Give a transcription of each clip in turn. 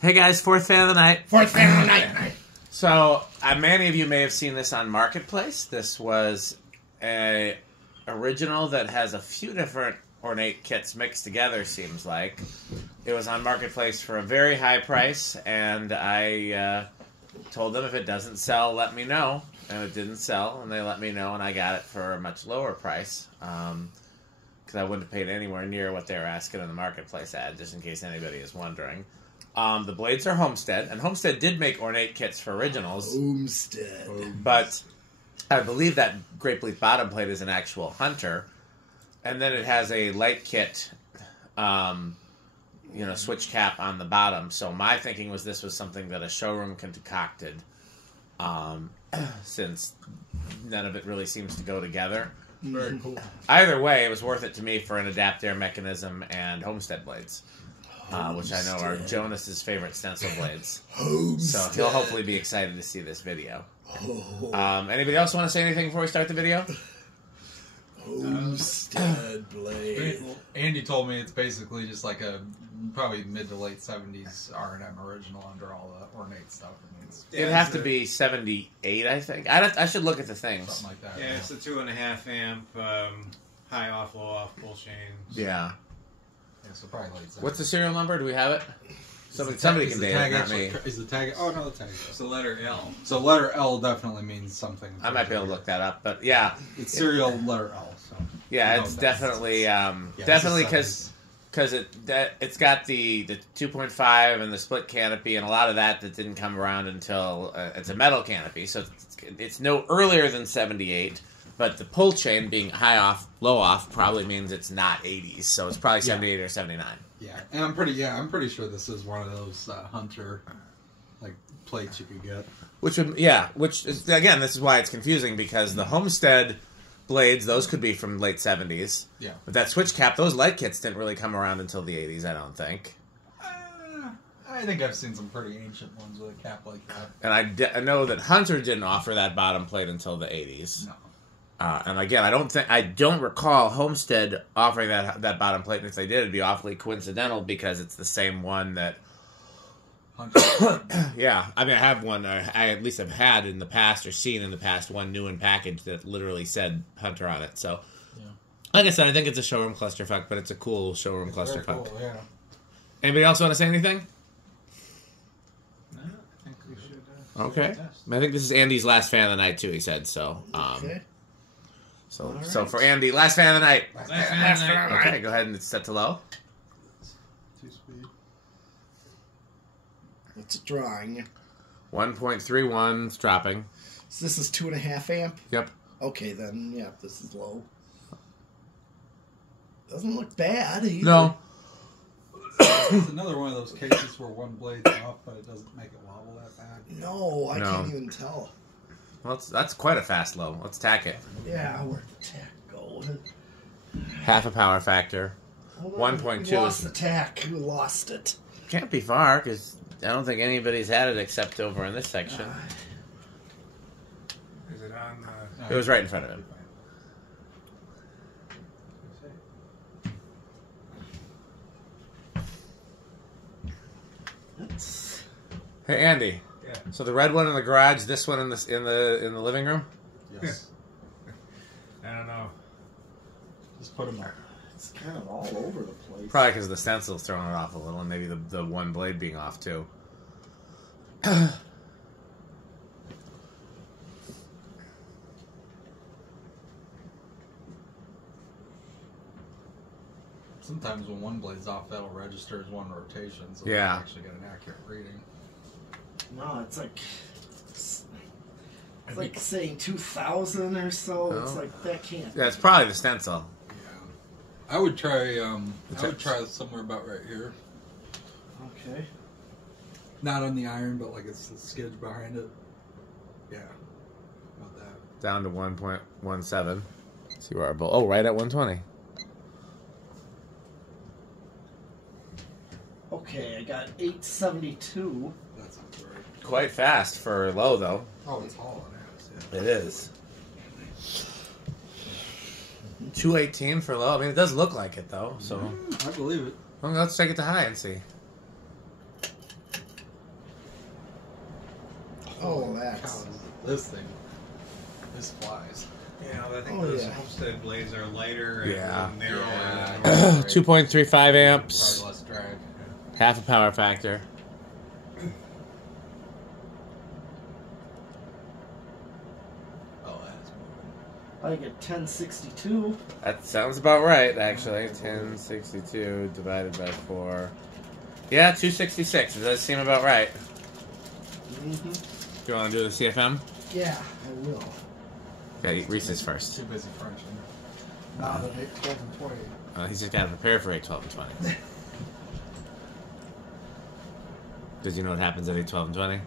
Hey guys, fourth fan of the night. Fourth fan of the night. So, many of you may have seen this on Marketplace. This was a original that has a few different ornate kits mixed together, seems like. It was on Marketplace for a very high price, and I told them if it doesn't sell, let me know. And it didn't sell, and they let me know, and I got it for a much lower price. Because I wouldn't have paid anywhere near what they were asking in the Marketplace ad, just in case anybody is wondering. The blades are Homestead, and Homestead did make ornate kits for originals. Homestead. But I believe that Great Bleak bottom plate is an actual Hunter. And then it has a light kit, switch cap on the bottom. So my thinking was this was something that a showroom concocted, since none of it really seems to go together. Very cool. Either way, it was worth it to me for an Adaptair mechanism and Homestead blades. Which I know are Jonas's favorite stencil blades. So he'll hopefully be excited to see this video. Anybody else want to say anything before we start the video? Homestead blade. Andy told me it's basically just like a probably mid to late 70s R&M original under all the ornate stuff. I mean, It'd have to be 78, I think. I should look at the things. something like that. Yeah, it's a 2.5 amp, high off, low off, pull chains. Yeah. Yeah, so probably late 70s. What's the serial number? Do we have it? Somebody can date it, not me. Is the tag? Oh no, the tag. It's the letter L. So letter L definitely means something. I might be able to look that up, but yeah. It's serial letter L. So Yeah, it's definitely definitely because it's got the 2.5 and the split canopy and a lot of that didn't come around until it's a metal canopy, so it's no earlier than 78. But the pull chain being high off, low off probably means it's not 80s, so it's probably 78 or 79. Yeah, and I'm pretty sure this is one of those Hunter like plates you could get. Which is, again, this is why it's confusing, because the Homestead blades, those could be from late 70s. Yeah. But that switch cap, those light kits didn't really come around until the 80s, I don't think. I think I've seen some pretty ancient ones with a cap like that. And I know that Hunter didn't offer that bottom plate until the 80s. No. And again, I don't recall Homestead offering that bottom plate, and if they did, it'd be awfully coincidental because it's the same one that. Hunter. Yeah, I mean, I have one. I at least have had in the past or seen in the past one new in package that literally said Hunter on it. So, like I said, I think it's a showroom clusterfuck, but it's a cool showroom clusterfuck. Cool, yeah. Anybody else want to say anything? No, I think we should. Okay. I think this is Andy's last fan of the night too. He said so. Okay. So for Andy, last fan of the night. Last fan of the night. Okay, go ahead and set to low. 2-speed. It's a drawing. 1.31, it's dropping. So this is 2.5 amp? Yep. Okay, then, yeah, this is low. Doesn't look bad either. No. It's another one of those cases where one blade's off, but it doesn't make it wobble that bad. No, I No. can't even tell. Well, that's quite a fast low. Let's tack it. Yeah, where'd the tack go? Half a power factor. Hold on, 1.2 we lost the tack. Who lost it? Can't be far, because I don't think anybody's had it except over in this section. Is it on the... It was right in front of him. Hey, Andy. Yeah. So the red one in the garage, this one in the living room? Yes. I don't know. Just put them up. It's kind of all over the place. Probably because the stencil's throwing it off a little, and maybe the one blade being off, too. Sometimes when one blade's off, that'll register as one rotation, so Yeah. you actually get an accurate reading. No, it's like saying 2,000 or so. It's Oh. like that can't. Yeah, it's probably the stencil. Yeah. I would try. Somewhere about right here. Okay. Not on the iron, but like it's the skidge behind it. Yeah. About that. Down to 1.17. See where our bull. Oh, right at 120. Okay, I got 872. That sounds right. Quite fast for low, though. Oh, it's all on ass. Yeah. It is. 218 for low. I mean, it does look like it, though. So I believe it. well, let's take it to high and see. Oh, that's. Cow, this thing. This flies. Yeah, I think Oh, those yeah. Homestead blades are lighter Yeah. and narrower. Yeah. than 2.35 amps, Probably less drag. half a power factor. Oh, that's moving. I get 1062. That sounds about right, actually. 1062 divided by 4. Yeah, 266. It does seem about right. Mm-hmm. Do you want to do the CFM? Yeah, I will. Okay, Reese's first. Too busy Frenching. Not at 8, 12, and 20. He's just got to prepare for 8, 12, and 20. Does you know what happens at 8, 12, and 20? Okay,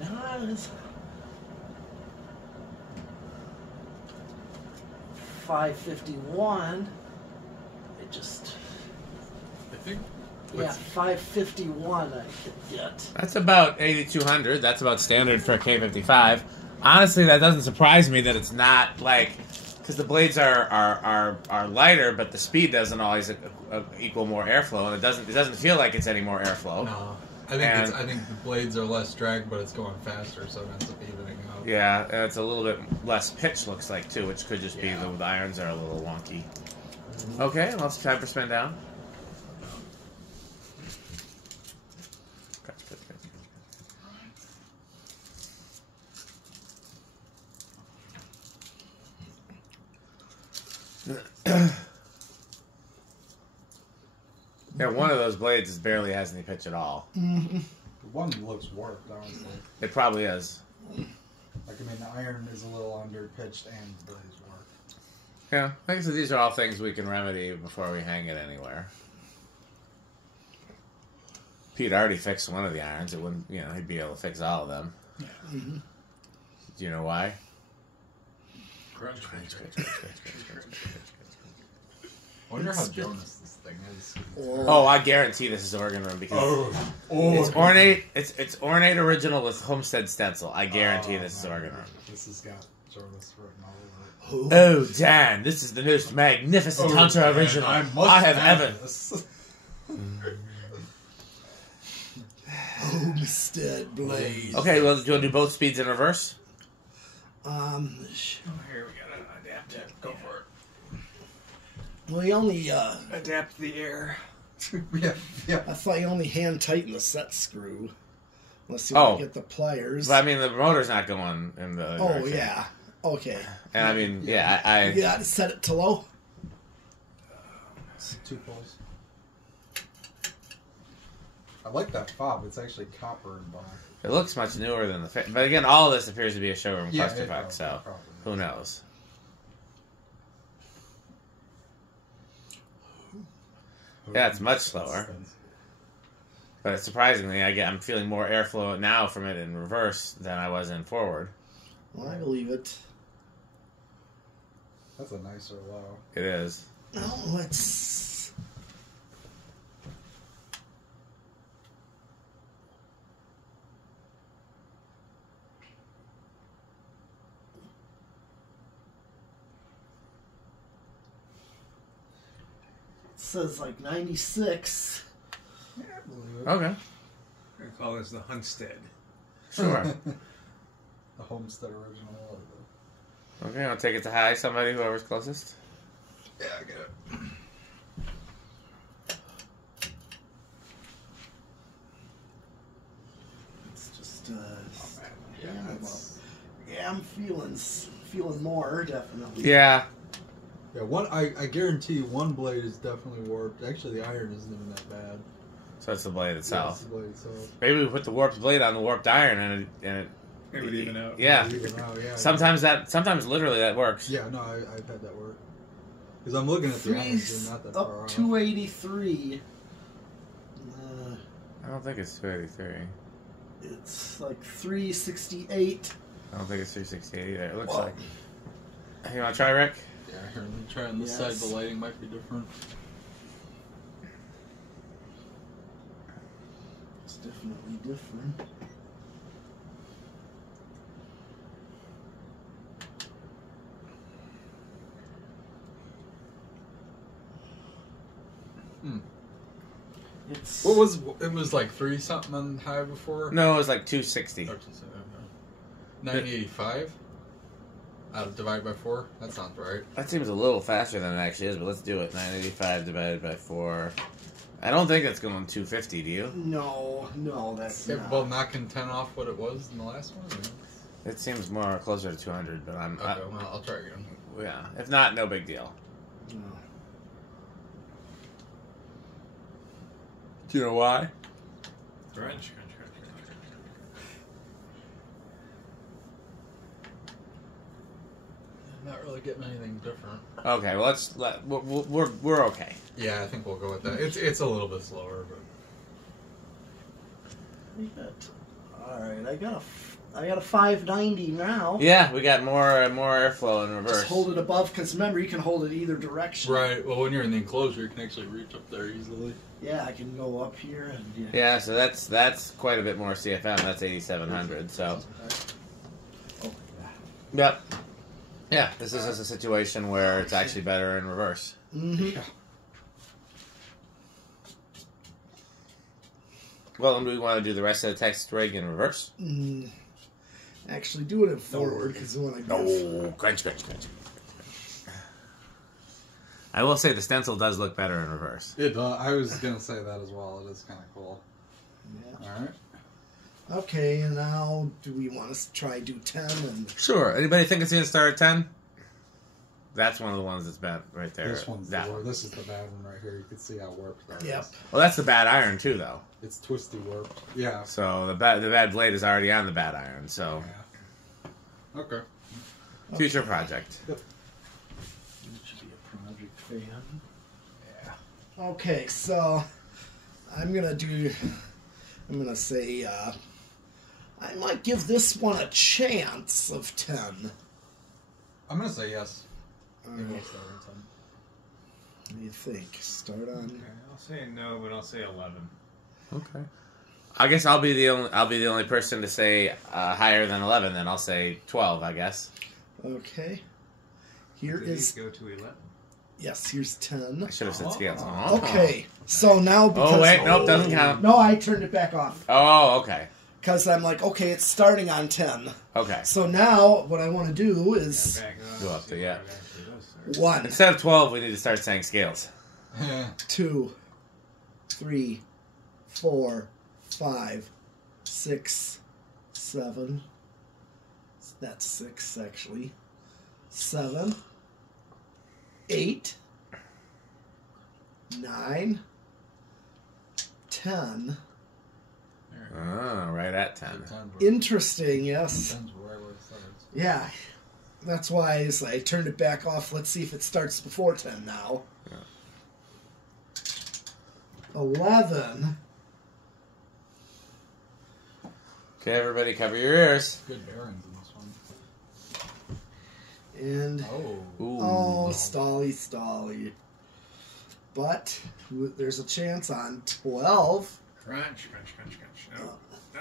now it is 551. It just. I think. Yeah, 551 I could get. That's about 8,200. That's about standard for a K55. Honestly, that doesn't surprise me that it's not like, because the blades are lighter, but the speed doesn't always equal more airflow, and it doesn't feel like it's any more airflow. No. I think the blades are less drag, but it's going faster, so it ends up evening out. Yeah, and it's a little bit less pitch, looks like, too, which could just be the irons are a little wonky. Okay, well, it's time for spin down. Yeah, one of those blades barely has any pitch at all. The one looks warped, honestly. It probably is. Like, I mean, the iron is a little under pitched and the blades warped. Yeah, like I said, these are all things we can remedy before we hang it anywhere. Pete already fixed one of the irons. It wouldn't, he'd be able to fix all of them. Yeah. Mm-hmm. Do you know why? Crunch. I wonder how Jonas this thing is. Oh, I guarantee this is organ room because it's ornate. It's ornate original with Homestead stencil. I guarantee this is organ room. This has got Jonas written all over it. Oh, Dan, this is the most magnificent Hunter Dan, original I must I have ever. this. Homestead blades. Okay, well, do you want to do both speeds in reverse? Here we got an adapter. Go for it. Well, you only, Adapt the air. yeah. I thought you only hand tighten the set screw. Unless you want to get the pliers. But I mean, the motor's not going in the other Oh, direction. yeah. Okay. And I mean, I You got to set it to low. 2 poles. I like that fob. It's actually copper and black. it looks much newer than the. But again, all of this appears to be a showroom Yeah, clusterfuck. probably- So probably. who knows? Yeah, it's much slower. But surprisingly, I'm feeling more airflow now from it in reverse than I was in forward. Well, I believe it. That's a nicer low. It is. No, it's... It says like 96. Yeah, I believe it. Okay. We're going to call this the Homestead. Sure. The Homestead original. Okay, I'll take it to high. Somebody, whoever's closest. Yeah, I get it. It's just, Yeah, yeah, it's, yeah, I'm feeling more, definitely. Yeah. yeah. I guarantee one blade is definitely warped. Actually, the iron isn't even that bad. So it's the blade Yeah, itself. it's the blade itself. Maybe we put the warped blade on the warped iron and it It would even out. Yeah. Even out, yeah. Sometimes literally that works. Yeah, no, I've had that work. Because I'm looking at the irons, they're not that far Up off. 283. I don't think it's 283. It's like 368. I don't think it's 368 either. It looks Whoa. like. You want to try, Rick? Yeah, here, let me try on this Yes. side. The lighting might be different. It's definitely different. It's What was it? Was like 3 something on high before. No, it was like 260. 985. Divided by 4. That sounds right. That seems a little faster than it actually is, but let's do it. 985 divided by 4. I don't think it's going 250, do you? no, that's not. Well, knocking 10 off what it was in the last one. Or? It seems more closer to 200, but I'm... Okay, well, I'll try again. yeah, if not, no big deal. No. Do you know why? Crunch. I'm not really getting anything different. Okay, well, we're okay. Yeah, I think we'll go with that. It's a little bit slower, but All right, I got a 590 now. Yeah, we got more airflow in reverse. Just hold it above, because remember, you can hold it either direction. right. Well, when you're in the enclosure, you can actually reach up there easily. Yeah, I can go up here and Yeah, so that's quite a bit more CFM. That's 8,700. So, Oh, yep, yeah. This is just a situation where it's actually better in reverse. mm-hmm. Well, do we want to do the rest of the text rig in reverse? Actually, do it in forward, because when I go. No, crunch. I will say the stencil does look better in reverse. I was gonna say that as well. It is kind of cool. Yeah. All right. Okay, and now do we want to try do 10 and Sure. Anybody think it's going to start at 10? That's one of the ones that's bad right there. This one's that the one. This is the bad one right here. You can see how warped that Yep. is. Well, that's the bad iron too, though. It's twisty warped. Yeah. So the bad blade is already on the bad iron. So Okay. future project. It should be a project fan. Yeah. Okay, so I'm gonna say I might give this one a chance of 10. I'm gonna say yes. What do you think? Start on. Okay, I'll say no, but I'll say 11. Okay. I guess I'll be the only person to say higher than 11. Then I'll say 12. I guess. Okay. Here Did is these go to 11? yes. Here's 10. I should have said scales. Okay. So now because Oh wait, nope, doesn't count. no, I turned it back off Oh, okay. because I'm like, okay, it's starting on 10. Okay. So now what I want to do is Back Go up see to, where yeah. it actually does start. 1, Instead of 12, we need to start saying scales. 2, 3, 4, 5, 6, 7. That's 6 actually. 7, 8, 9, 10. Oh, right at 10. Interesting, yes. Depends where it starts. Yeah. That's why I turned it back off. Let's see if it starts before 10 now. Yeah. 11. Okay, everybody, cover your ears. Good bearings in this one. And Oh. oh, stally. But there's a chance on 12. Crunch. No. No.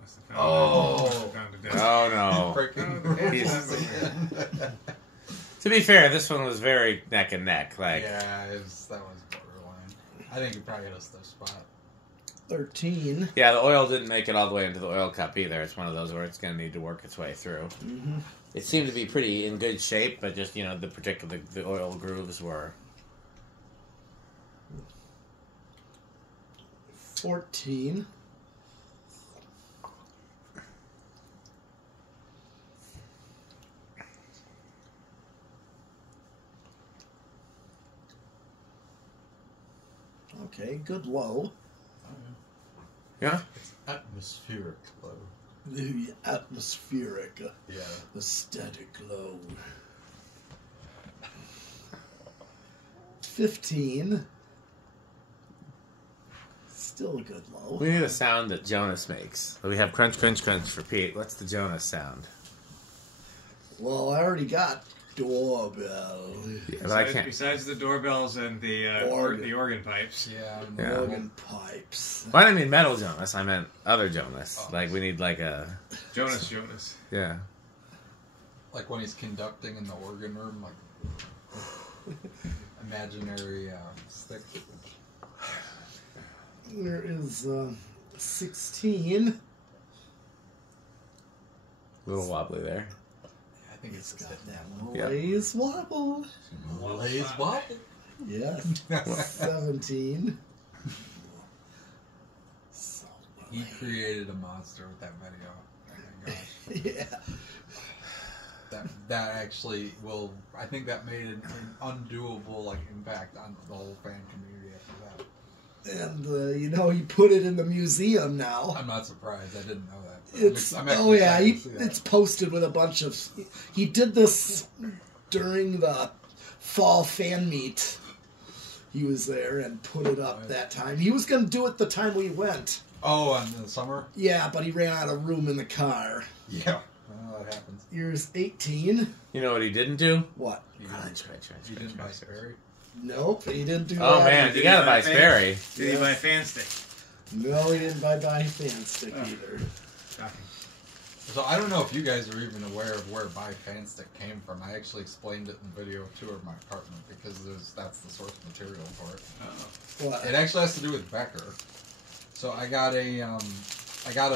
Must have found Oh. must have found a desk. Oh no. Freaking He's- To be fair, this one was very neck and neck. Like, Yeah, that was borderline. I think you probably hit a stiff spot. 13. yeah, the oil didn't make it all the way into the oil cup either. It's one of those where it's going to need to work its way through. Mm-hmm. It seemed to be pretty in good shape, but just, the oil grooves were... 14. Okay, good low. Yeah? Atmospheric low. The atmospheric, Yeah. aesthetic low. 15. Still a good low. We need a sound that Jonas makes. We have crunch, crunch, crunch for Pete. What's the Jonas sound? Well, I already got doorbell. Yeah, but I can't... Besides the doorbells and the organ pipes. Yeah. Yeah. Organ pipes. Well, I didn't mean metal Jonas. I meant other Jonas. Oh. Like, we need like a... Jonas. Yeah. Like when he's conducting in the organ room, like imaginary stick. There is 16. A little wobbly there. I think it's Got just that Yeah. Malays wobble. Malays wobble. Yes. 17. So He created a monster with that video. Oh my gosh. yeah. That actually will. I think that made an undoable like impact on the whole fan community after that. And he put it in the museum now. I'm not surprised. I didn't know that. It's I'm oh yeah, excited to see that. it's posted with a bunch of. He did this during the fall fan meet. He was there and put it up that time. He was going to do it the time we went. Oh, in the summer. Yeah, but he ran out of room in the car. Yeah, well, that happens. Here's 18. You know what he didn't do? What? You didn't buy Sperry. Nope, he didn't do that. Oh man, you gotta buy Fan- Sperry. Did he buy fan stick? No, he didn't buy fan stick Oh. either. Shocking. So I don't know if you guys are even aware of where Buy Fanstick came from. I actually explained it in the video tour of my apartment because that's the source material for it. What? It actually has to do with Becker. So I got a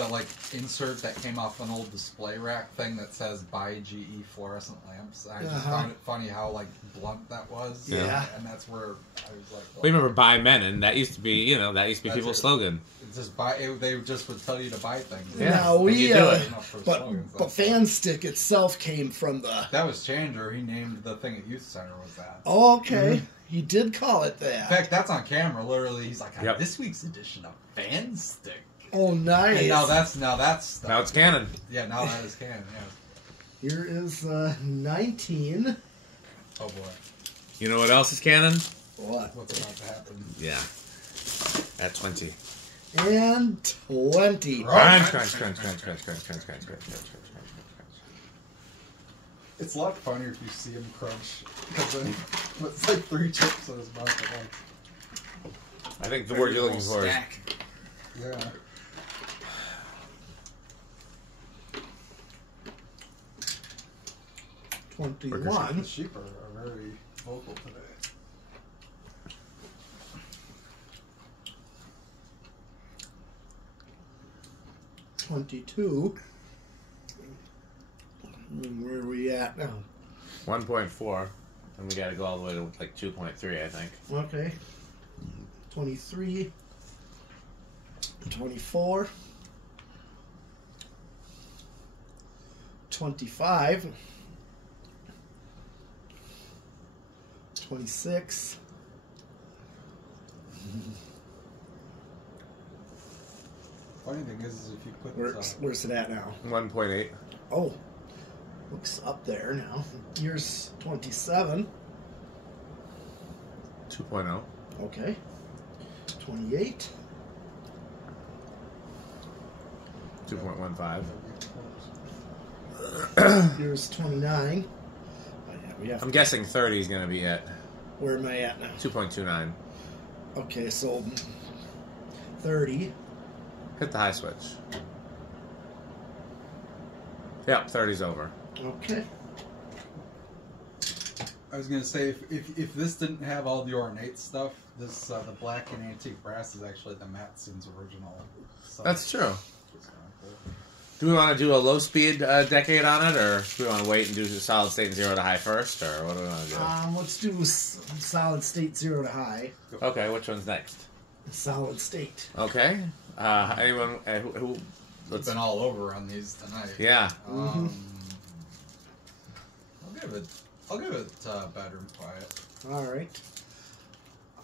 like insert that came off an old display rack thing that says "Buy GE fluorescent lamps." I just found it funny how like blunt that was. Yeah. And that's where I was like, well, We remember buy Menon. That used to be, That's people's it. slogan. it's just buy. They just would tell you to buy things. Yeah. Now and we, you do it. Enough for but slogans, but that's- fan stick itself came from the. That was Chandler. He named the thing at Youth Center was that. Oh, okay. He did call it In that. fact, that's on camera. Literally, he's like, Yep. "This week's edition of Fan Stick." Oh, nice. And now that's Now it's canon. yeah. Now that is canon. Yeah. Here is 19. Oh boy, You know what else is canon? What? what's about to happen? Yeah. At 20. And 20. Crunch, crunch, crunch, crunch, crunch, crunch, crunch, crunch, crunch, crunch, crunch. It's a lot funnier if you see him crunch because then it's like 3 chips in his mouth at once. I think the word you're looking for is Stack. Yeah. The 21. sheep are very vocal today. 22. Where are we at now? 1.4. And we gotta go all the way to like 2.3, I think. Okay. 23. 24. 25. 26. Funny thing is if you put Where's it at now? 1.8. Oh, looks up there now. Here's 27. 2.0. Okay. 28. 2.15. Here's 29. Oh, yeah, we have I'm guessing 30 is gonna be at Where am I at now? 2.29. Okay, so 30. Hit the high switch. Yep, 30's over. Okay. I was gonna say if this didn't have all the ornate stuff, this the black and antique brass is actually the Matson's original. Stuff. That's true. Which is kinda cool. Do we want to do a low speed decade on it, or do we want to wait and do solid state and 0 to high first, or what do we want to do? Let's do solid state 0 to high. Okay, which one's next? Solid state. Okay. Anyone who We've let's been all over on these tonight. yeah. I'll give it bedroom quiet. All right.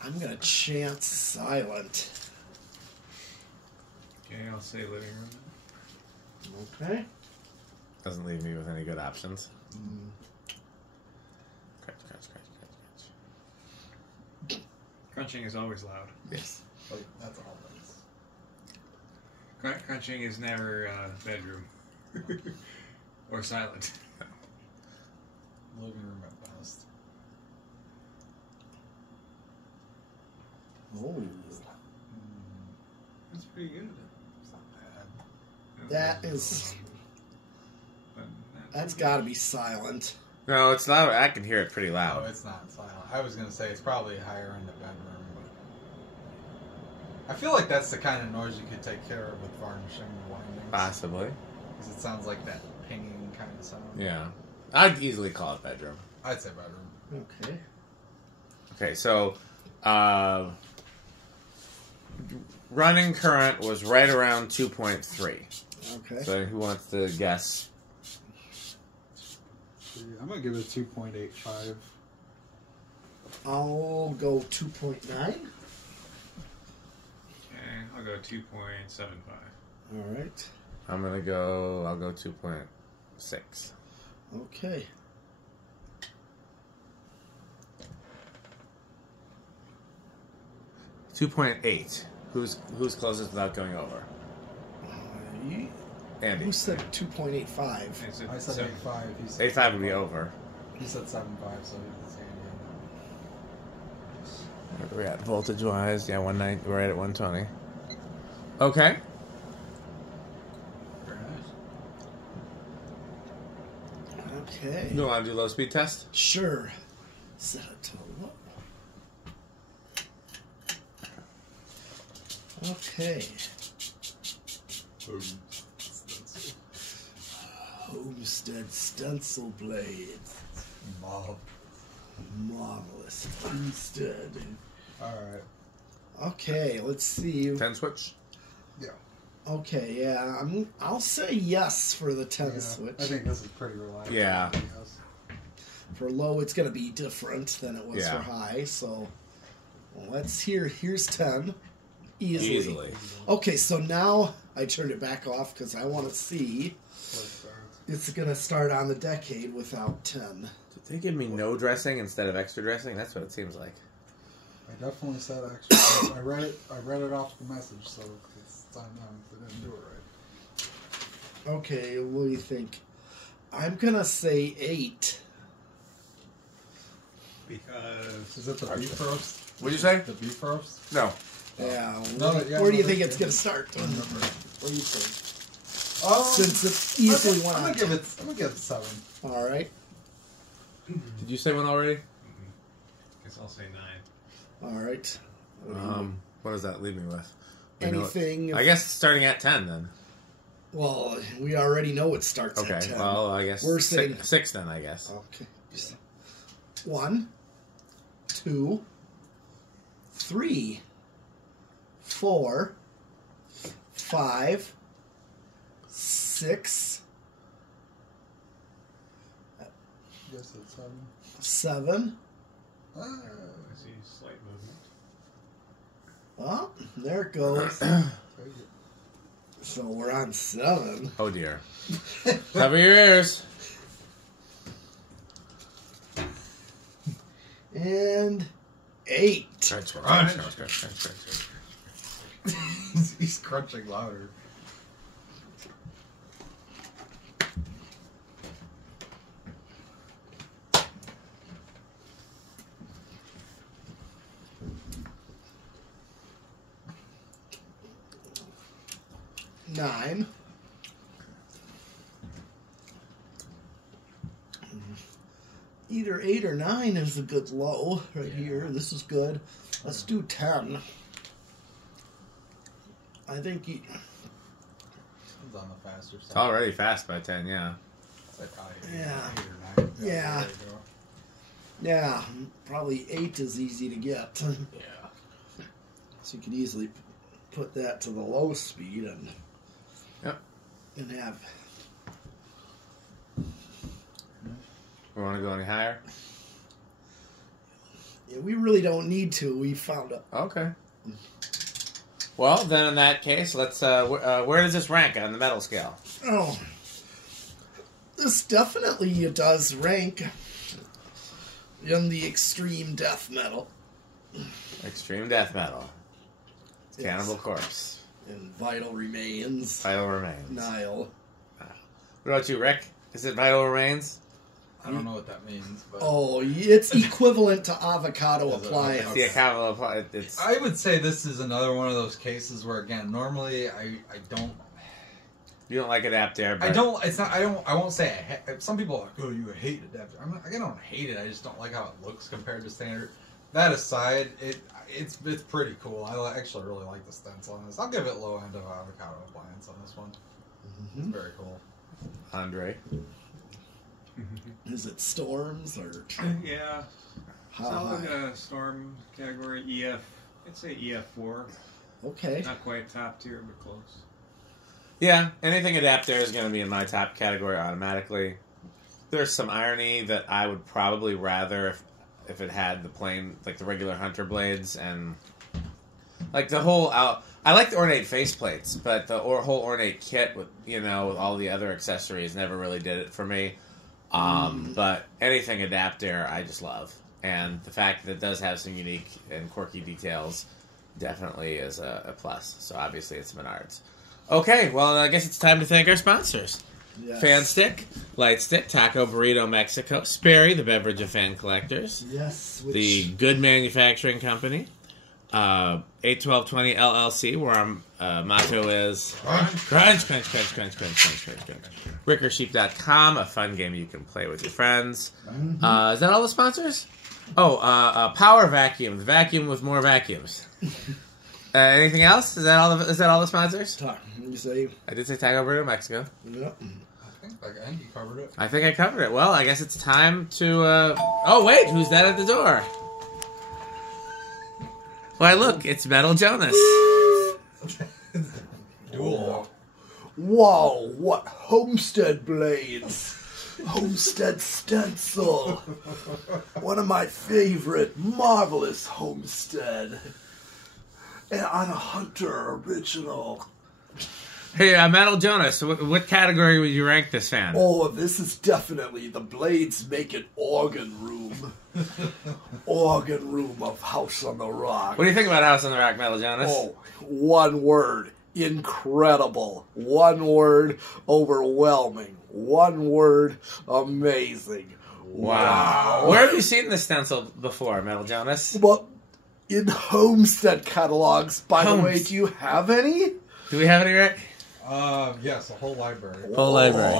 I'm gonna chant silent. Okay, I'll say living room. Okay. Doesn't leave me with any good options. Crunch, crunch, crunch, crunch, Crunching is always loud. Yes. Like, that's all that is. Crunching is never bedroom. Or silent. Living room at best. Oh. That's pretty good. It's not bad. That is. But not That's too got to good. be silent. No, it's loud. I can hear it pretty Oh, loud. it's not silent. I was gonna say it's probably higher in the bedroom, but I feel like that's the kind of noise you could take care of with varnishing the windings. Possibly. Because it sounds like that pinging kind of sound. Yeah. I'd easily call it bedroom. I'd say bedroom. Okay. Okay, so running current was right around 2.3. Okay. So who wants to guess? I'm gonna give it 2.85. I'll go 2.9. Okay, I'll go 2.75. All right. I'll go 2.6. Okay. $2.8. Who's closest without going over? Andy. Who said 2.85? I said 8.5. He said 8.5 would be over. He said 7.5, so he's saying Where are we at voltage wise? Yeah, 190. We're right at 120. Okay. very nice. Okay. You want to do low speed test? Sure. Set it to low. Okay. Homestead stencil blades. Mob. Marvelous. Homestead. Alright. Okay, let's see. 10 switch? Yeah. Okay, yeah, I'll say yes for the 10 switch. I think this is pretty reliable. Yeah. Yes. For low, it's going to be different than it was Yeah. for high, so let's here's 10. Easily. Okay, so now I turned it back off because I want to see. It's going to start on the decade without 10. Did they give me no dressing instead of extra dressing? That's what it seems like. I definitely said extra. I read it off the message, so it's on them if they didn't do it right. Okay, what do you think? I'm going to say 8. Because Is it the beef roast? What'd you say? The beef roast? No. Yeah, No, where do you no, think that's it's good. going to start? What do you think? Since Since it easily I'm went gonna on. give it 7. All right. Did you say one already? guess I'll say 9. All right. What does that leave me with? Anything. I guess starting at 10 then. Well, we already know it starts Okay. at 10. Well, I guess We're saying- 6 then. I guess. Okay. 1, 2, 3, 4, 5, 6, Yes, it's 7. 7. I see slight movement. Well, there it goes. So we're on 7. Oh dear. Cover your ears. And 8. Crunch, crunch, crunch, crunch, crunch, crunch. He's crunching louder. Nine. Either 8 or 9 is a good low right here. This is good. Let's do 10. I think It's on the faster side. It's already fast by 10. Yeah. It's like probably Yeah. 8 or 9. Yeah. There you go. yeah, probably 8 is easy to get. Yeah. So you could easily put that to the low speed and have. We want to go any higher? Yeah, we really don't need to. We found a. Okay. Well, then in that case, let's. Where does this rank on the metal scale? Oh, this definitely does rank in the extreme death metal. Extreme death metal. Yes. Cannibal Corpse. And Vital Remains. Vital Remains. Nile. What about you, Rick? Is it Vital Remains? I don't know what that means, but Oh, it's equivalent to avocado Is it? appliance. Yeah, Cannibal. It's. I would say this is another one of those cases where, again, normally I don't. You don't like Adaptair, but I don't. It's not. I don't. I won't say. Some people are like, "Oh, you hate Adaptair." I don't hate it. I just don't like how it looks compared to standard. That aside, It's pretty cool. I actually really like the stencil on this. I'll give it low end of avocado appliance on this one. It's very cool. Andre. Is it storms or? Yeah. Solid storm category EF. I'd say EF4. Okay. Not quite top tier, but close. Yeah, anything Adaptair is going to be in my top category automatically. There's some irony that I would probably rather if it had the plain, like the regular hunter blades and like the whole out. I like the ornate faceplates, but the whole ornate kit with with all the other accessories never really did it for me. But anything Adaptair, I just love, and the fact that it does have some unique and quirky details definitely is a plus. So obviously it's Menards. Okay, well I guess it's time to thank our sponsors. Yes. Fan Stick, Light Stick, Taco Burrito Mexico, Sperry, the beverage of fan collectors, Yes. the Good Manufacturing Company, 81220 LLC, where our motto is crunch, crunch, crunch, crunch, crunch, crunch, crunch, crunch. RickerSheep.com, a fun game you can play with your friends. Is that all the sponsors? Oh, Power Vacuum, the vacuum with more vacuums. Anything else? Is that all the sponsors? You say? I did say Taco Burrito Mexico. Yep. I think you covered it. I think I covered it. Well, I guess it's time to... Oh, wait! Who's that at the door? Why, look, it's Metal Jonas. Duel. Whoa, what Homestead blades! Homestead stencil! One of my favorite, marvelous Homestead. And on a Hunter original. Hey, Metal Jonas, what category would you rank this fan? Oh, this is definitely the blades make it organ room. Organ room of House on the Rock. What do you think about House on the Rock, Metal Jonas? Oh, one word. Incredible. One word. Overwhelming. One word. Amazing. Wow. Where have you seen this stencil before, Metal Jonas? Well, in Homestead catalogs. By the way, do you have any? Do we have any, Rick? Yes, a whole library. Whole library.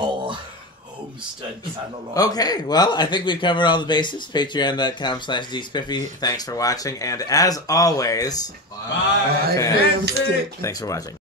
Homestead catalog. Okay, well, I think we've covered all the bases. Patreon.com/dspiffy. Thanks for watching, and as always, Bye. fans. Thanks for watching.